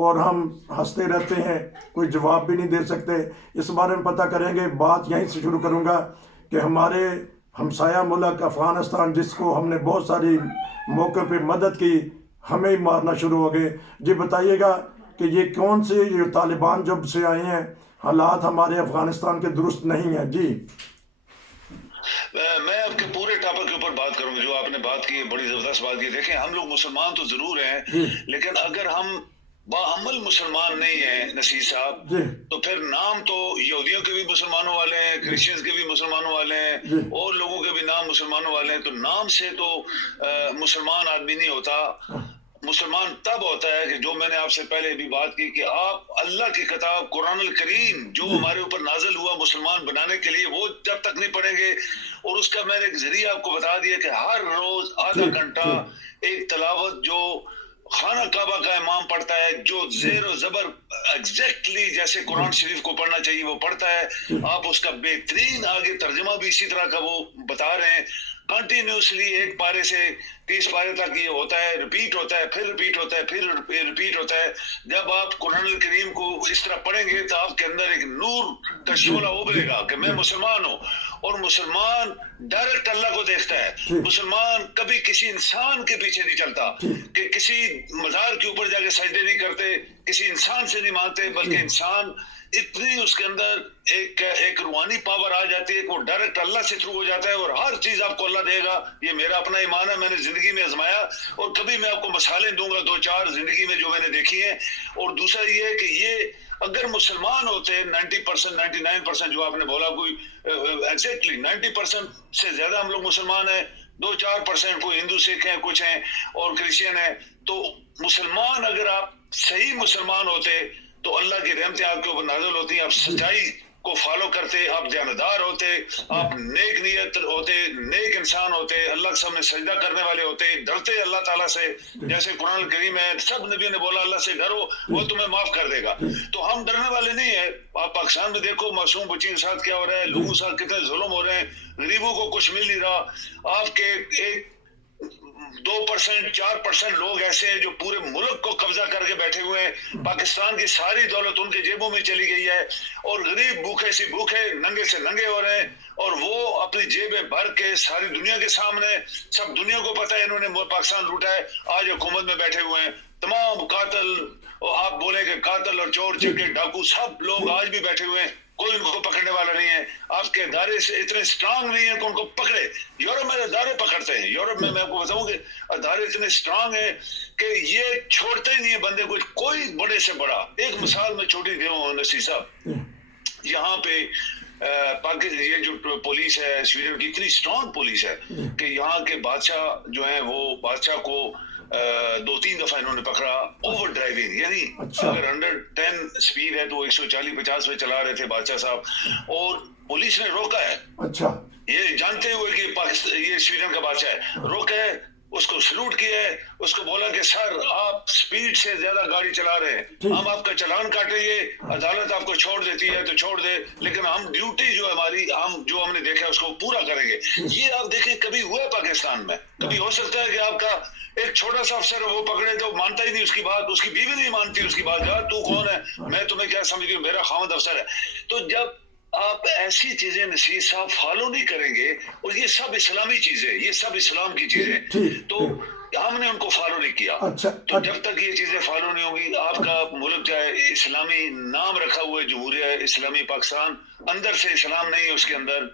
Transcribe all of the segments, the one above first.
اور ہم ہنستے رہتے ہیں، کوئی جواب بھی نہیں دے سکتے. اس بارے میں پتہ کریں گے. بات یہیں سے شروع کروں گا کہ ہمارے ہمسایہ ملک افغانستان، جس کو ہم نے بہت ساری موقع پہ مدد کی، ہمیں ہی مارنا شروع ہو گئے. جی بتائیے گا کہ یہ کون سے، یہ طالبان جب سے آئے ہیں حالات ہمارے افغانستان کے درست نہیں ہیں. جی میں آپ کے پورے ٹاپک کے اوپر بات کروں گا. جو آپ نے بات کی ہے بڑی زبردست بات کی. دیکھیں ہم لوگ مسلمان تو ضرور ہیں، جی لیکن اگر ہم باعمل مسلمان نہیں ہیں نصیر صاحب، جی تو پھر نام تو یہودیوں کے بھی مسلمانوں والے ہیں، کرسچنز کے بھی مسلمانوں والے ہیں، جی اور لوگوں کے بھی نام مسلمانوں والے ہیں. تو نام سے تو مسلمان آدمی نہیں ہوتا. مسلمان تب ہوتا ہے کہ جو میں نے آپ سے پہلے بھی بات کی کہ آپ اللہ کی کتاب قرآن الکریم جو ہمارے اوپر نازل ہوا مسلمان بنانے کے لیے، وہ جب تک نہیں پڑھیں گے. اور اس کا میں نے ایک ذریعہ آپ کو بتا دیا کہ ہر روز آدھا گھنٹہ ایک تلاوت جو خانہ کعبہ کا امام پڑھتا ہے، جو زیر و زبر ایگزیکٹلی جیسے قرآن شریف کو پڑھنا چاہیے وہ پڑھتا ہے. آپ اس کا بہترین آگے ترجمہ بھی اسی طرح کا وہ بتا رہے ہیں. کنٹینیوسلی ایک پارے سے 30 پارے تک یہ ہوتا ہے، ریپیٹ ہوتا ہے، پھر ریپیٹ ہوتا ہے، پھر ریپیٹ ہوتا ہے. جب آپ قرآن الکریم کو اس طرح پڑھیں گے تو آپ کے اندر ایک نور کا شعلہ ابھرے گا کہ میں مسلمان ہوں. اور مسلمان ڈائریکٹ اللہ کو دیکھتا ہے. مسلمان کبھی کسی انسان کے پیچھے نہیں چلتا، کہ کسی مزار کے اوپر جا کے سجدے نہیں کرتے، کسی انسان سے نہیں مانتے، بلکہ انسان اتنی اس کے اندر ایک روحانی پاور آ جاتی ہے کہ وہ ڈائریکٹ اللہ سے تھرو ہو جاتا ہے، اور ہر چیز آپ کو اللہ دے گا. یہ میرا اپنا ایمان ہے، میں نے زندگی میں آزمایا، اور کبھی میں آپ کو مثالیں دوں گا 2-4 زندگی میں جو میں نے دیکھی ہیں. اور دوسرا یہ ہے کہ یہ اگر مسلمان ہوتے 90% 99% جو آپ نے بولا، کوئی ایگزیکٹلی 90% سے زیادہ ہم لوگ مسلمان ہیں، 2-4% کوئی ہندو سکھ ہیں، کچھ ہیں اور کرسچن ہیں. تو مسلمان اگر آپ صحیح مسلمان ہوتے تو اللہ کی رحمتیں آپ کے اوپر نازل ہوتی ہیں. آپ سچائی کو فالو کرتے، آپ دیانتدار ہوتے، آپ نیک نیت ہوتے، نیک انسان ہوتے، اللہ کے سامنے سجدہ کرنے والے ہوتے، ڈرتے اللہ تعالیٰ سے. جیسے قرآن الکریم ہے، سب نبی نے بولا اللہ سے ڈرو، وہ تمہیں معاف کر دے گا. تو ہم ڈرنے والے نہیں ہیں. آپ پاکستان میں دیکھو معصوم بچی کے ساتھ کیا ہو رہا ہے، لوگوں کے ساتھ کتنے ظلم ہو رہے ہیں، غریبوں کو کچھ مل نہیں رہا. آپ کے ایک 2% 4% لوگ ایسے ہیں جو پورے ملک کو قبضہ کر کے بیٹھے ہوئے ہیں. پاکستان کی ساری دولت ان کے جیبوں میں چلی گئی ہے، اور غریب بھوکے سے بھوکے، ننگے سے ننگے ہو رہے ہیں. اور وہ اپنی جیبیں بھر کے ساری دنیا کے سامنے، سب دنیا کو پتہ ہے انہوں نے پاکستان لوٹا ہے. آج حکومت میں بیٹھے ہوئے ہیں تمام قاتل، اور آپ بولیں کہ قاتل اور چور چکے ڈاکو سب لوگ آج بھی بیٹھے ہوئے ہیں. کوئی ان کو پکڑنے والا نہیں ہے. آپ کے ادارے سے اتنے اسٹرانگ نہیں ہیں کہ ان کو پکڑے. یورپ میں ادارے پکڑتے ہیں. یورپ میں آپ کو بتاؤں کہ ادارے اتنے اسٹرانگ ہیں کہ یہ چھوڑتے ہی نہیں ہیں بندے کو، کوئی بڑے سے بڑا. ایک مثال میں چھوٹی دوں نصیر صاحب، یہاں پہ یہ جو پولیس ہے سویڈن کی اتنی اسٹرانگ پولیس ہے کہ یہاں کے بادشاہ جو ہیں وہ بادشاہ کو 2-3 دفعہ انہوں نے پکڑا اوور ڈرائیونگ. یعنی اگر 110 سپیڈ ہے تو وہ 140-50 پہ چلا رہے تھے بادشاہ صاحب، اور پولیس نے روکا ہے. اچھا، یہ جانتے ہوئے کہ یہ سویڈن کا بادشاہ ہے، روکا ہے، اس کو سلوٹ کیا ہے، اس کو بولا کہ سر آپ سپیڈ سے زیادہ گاڑی چلا رہے ہیں، ہم آپ کا چلان کاٹیں گے، عدالت آپ کو چھوڑ دیتی ہے تو چھوڑ دے، لیکن ہم ڈیوٹی جو ہماری ہم نے دیکھا اس کو پورا کریں گے. یہ آپ دیکھیں کبھی ہوا ہے پاکستان میں؟ کبھی ہو سکتا ہے کہ آپ کا ایک چھوٹا سا افسر وہ پکڑے تو مانتا ہی نہیں اس کی بات، اس کی بیوی نہیں مانتی اس کی بات، یار تو کون ہے، میں تمہیں کیا سمجھتی ہوں، میرا خاوند افسر ہے. تو جب آپ ایسی چیزیں نصیر صاحب فالو نہیں کریں گے، اور یہ سب اسلامی چیزیں، یہ سب اسلام کی چیزیں، تو ہم نے ان کو فالو نہیں کیا. تو جب تک یہ چیزیں فالو نہیں ہوگی، آپ کا ملک چاہے اسلامی نام رکھا ہوا ہے جمہوریہ اسلامی پاکستان، اندر سے اسلام نہیں ہے اس کے اندر،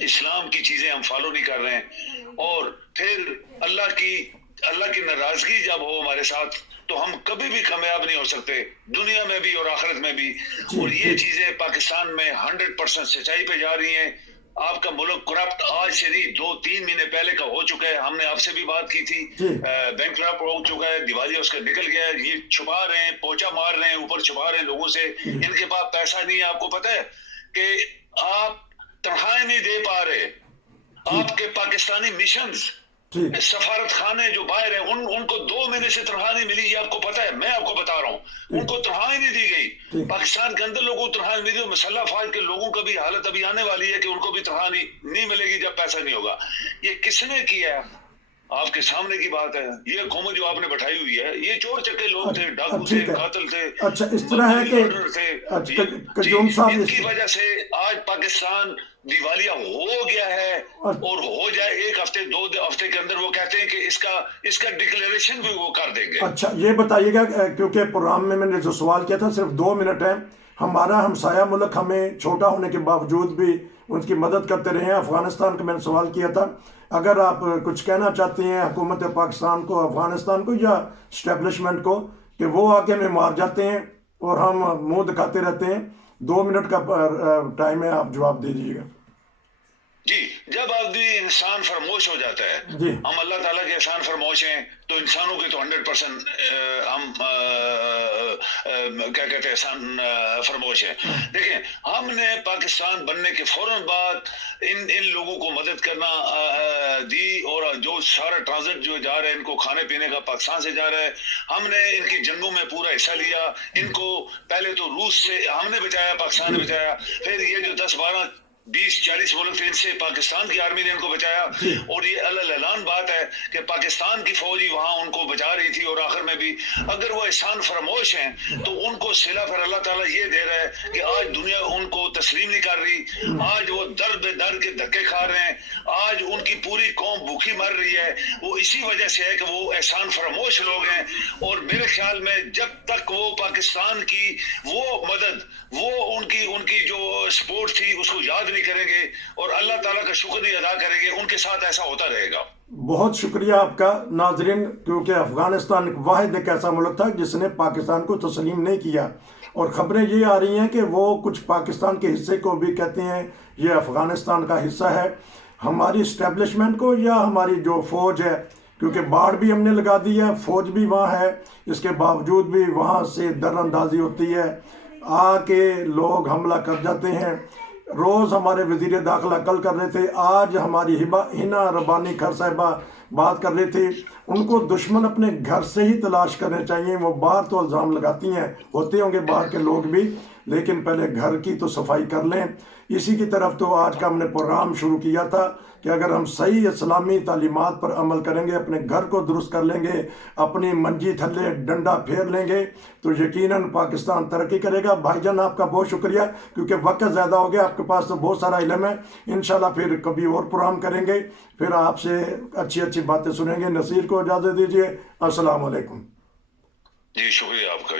اسلام کی چیزیں ہم فالو نہیں کر رہے ہیں. اور پھر اللہ کی ناراضگی جب ہو ہمارے ساتھ تو ہم کبھی بھی کامیاب نہیں ہو سکتے، دنیا میں بھی اور آخرت میں بھی. اور یہ چیزیں پاکستان میں 100% سچائی پہ جا رہی ہیں. آپ کا ملک کرپٹ آج سے نہیں 2-3 مہینے پہلے کا ہو چکا ہے. ہم نے آپ سے بھی بات کی تھی، بینک کرپٹ ہو چکا ہے، دیوالیہ اس کا نکل گیا ہے. یہ چھپا رہے ہیں، پوچھا مار رہے ہیں، اوپر چھپا رہے ہیں لوگوں سے. ان کے پاس پیسہ نہیں ہے. آپ کو پتہ ہے کہ آپ تنخواہیں نہیں دے پا رہے. آپ کے پاکستانی مشنز سفارت خانے جو باہر ہیں ان کو 2 مہینے سے تنخواہ نہیں ملی. یہ آپ کو پتا ہے، میں آپ کو بتا رہا ہوں، ان کو تنخواہ نہیں دی گئی. پاکستان کے اندر لوگوں کو تنخواہ نہیں دی. مسلح افواج کے لوگوں کا بھی حالت ابھی آنے والی ہے کہ ان کو بھی تنخواہ نہیں ملے گی جب پیسہ نہیں ہوگا. یہ کس نے کیا ہے؟ آپ کے سامنے کی بات ہے. یہ قوم جو آپ نے بٹھائی ہوئی ہے, یہ چور چکے لوگ تھے, ڈاکو تھے, ٹھیک ہے. قاتل تھے, اچھا اس طرح ہے کہ مرڈر تھے. قیوم صاحب ان کی وجہ سے آج پاکستان دیوالیہ ہو گیا ہے, اور ہو جائے ایک ہفتے 2 ہفتے کے اندر وہ کہتے ہیں کہ اس کا ڈکلیریشن بھی وہ کر دیں گے. اچھا یہ بتائیے گا, کیونکہ پروگرام میں نے جو سوال کیا تھا صرف 2 منٹ ہے. ہمارا ہمسایہ ملک ہمیں چھوٹا ہونے کے باوجود بھی ان کی مدد کرتے رہے ہیں. افغانستان کا میں نے سوال کیا تھا, اگر آپ کچھ کہنا چاہتے ہیں حکومت پاکستان کو, افغانستان کو, یا اسٹیبلشمنٹ کو, کہ وہ آ کے ہمیں مار جاتے ہیں اور ہم منہ دکھاتے رہتے ہیں. 2 منٹ کا ٹائم ہے, آپ جواب دے دیجیے گا. جی, جب آدمی انسان فراموش ہو جاتا ہے, جی ہم اللہ تعالیٰ کے احسان فراموش ہیں, تو انسانوں کے تو 100% ہم کیا کہتے ہیں احسان فراموش ہیں. دیکھیں, ہم نے پاکستان بننے کے فوراً بعد ان لوگوں کو مدد کرنا دی, اور جو سارا ٹرانزٹ جو جا رہا ہے ان کو کھانے پینے کا پاکستان سے جا رہا ہے, ہم نے ان کی جنگوں میں پورا حصہ لیا. ان کو پہلے تو روس سے ہم نے بچایا, پاکستان نے بچایا, پھر یہ جو 10-12-20-40 ملک تھے ان سے پاکستان کی آرمی نے ان کو بچایا. اور یہ اعلان بات ہے کہ پاکستان کی فوج ہی وہاں ان کو بچا رہی تھی. اور آخر میں بھی اگر وہ احسان فراموش ہیں تو ان کو صلہ پھر اللہ تعالیٰ یہ دے رہا ہے کہ آج دنیا ان کو تسلیم نہیں کر رہی. آج وہ درد بے درد کے دھکے کھا رہے ہیں, آج ان کی پوری قوم بھوکی مر رہی ہے. وہ اسی وجہ سے ہے کہ وہ احسان فراموش لوگ ہیں. اور میرے خیال میں جب تک وہ پاکستان کی وہ مدد, وہ ان کی جو سپورٹ تھی اس کو یاد نہیں کریں گے اور اللہ تعالیٰ کا شکر نہیں ادا کریں گے, ان کے ساتھ ایسا ہوتا رہے گا. بہت شکریہ آپ کا. ناظرین, کیونکہ افغانستان ایک ایسا ملک تھا جس نے پاکستان کو تسلیم نہیں کیا, اور خبریں یہ آ رہی ہیں کہ وہ کچھ پاکستان کے حصے کو بھی کہتے ہیں یہ افغانستان کا حصہ ہے. ہماری اسٹیبلشمنٹ کو یا ہماری جو فوج ہے, کیونکہ باڑ بھی ہم نے لگا دی ہے, فوج بھی وہاں ہے, اس کے باوجود بھی وہاں سے در اندازی ہوتی ہے, آ کے لوگ حملہ کر جاتے ہیں. روز ہمارے وزیر داخلہ کل کر رہے تھے, آج ہماری ہنا ربانی کھر صاحبہ بات کر رہی تھی. ان کو دشمن اپنے گھر سے ہی تلاش کرنے چاہیے. وہ باہر تو الزام لگاتی ہیں, ہوتے ہوں گے باہر کے لوگ بھی, لیکن پہلے گھر کی تو صفائی کر لیں. اسی کی طرف تو آج کا ہم نے پروگرام شروع کیا تھا کہ اگر ہم صحیح اسلامی تعلیمات پر عمل کریں گے, اپنے گھر کو درست کر لیں گے, اپنی منجی تھلے ڈنڈا پھیر لیں گے, تو یقیناً پاکستان ترقی کرے گا. بھائی جان آپ کا بہت شکریہ, کیونکہ وقت زیادہ ہو گیا, آپ کے پاس تو بہت سارا علم ہے. انشاءاللہ پھر کبھی اور پروگرام کریں گے, پھر آپ سے اچھی باتیں سنیں گے. نصیر کو اجازت دیجیے. السلام علیکم. جی شکریہ آپ کا.